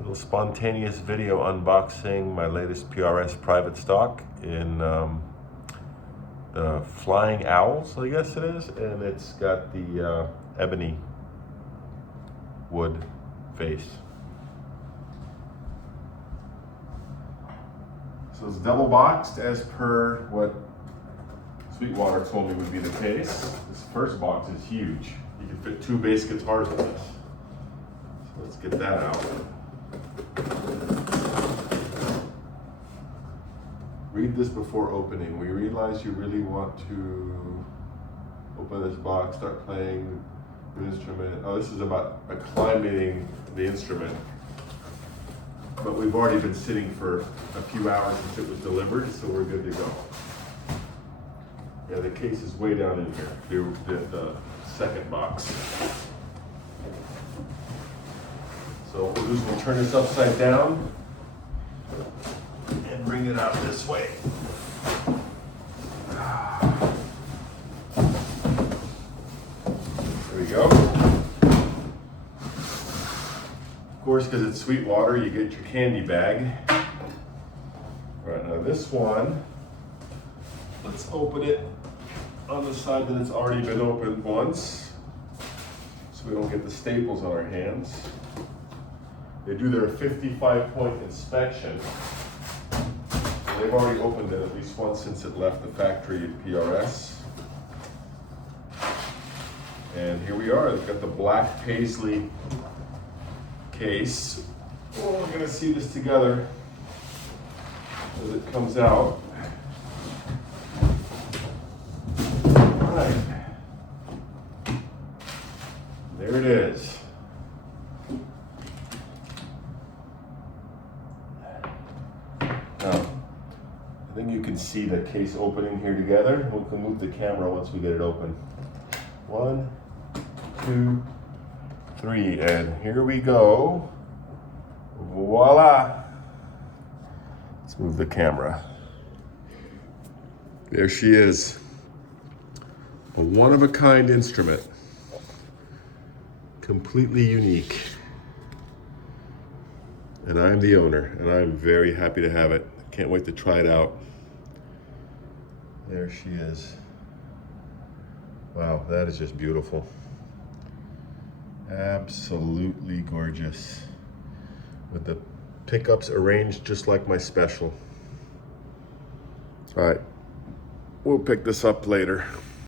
Little spontaneous video unboxing my latest PRS private stock in the Flying Owls, I guess it is, and it's got the ebony wood face. So it's double boxed as per what Sweetwater told me would be the case. This first box is huge. You can fit 2 bass guitars in this. So let's get that out. Read this before opening. We realize you really want to open this box, start playing the instrument. Oh, this is about acclimating the instrument. But we've already been sitting for a few hours since it was delivered, so we're good to go. Yeah, the case is way down in here, the second box. So what we'll do is we'll turn this upside down and bring it out this way. There we go. Of course, because it's Sweetwater, you get your candy bag. All right, now this one, let's open it on the side that it's already been opened once, so we don't get the staples on our hands. They do their 55-point inspection. They've already opened it at least once since it left the factory at PRS. And here we are, they've got the black paisley case. Oh, we're gonna see this together as it comes out. All right, there it is. Now, I think you can see the case opening here together. We can move the camera once we get it open. 1, 2, 3, and here we go. Voila! Let's move the camera. There she is. A one-of-a-kind instrument. Completely unique. And I'm the owner, and I'm very happy to have it. Can't wait to try it out. There she is. Wow, that is just beautiful. Absolutely gorgeous. With the pickups arranged just like my special. All right, we'll pick this up later.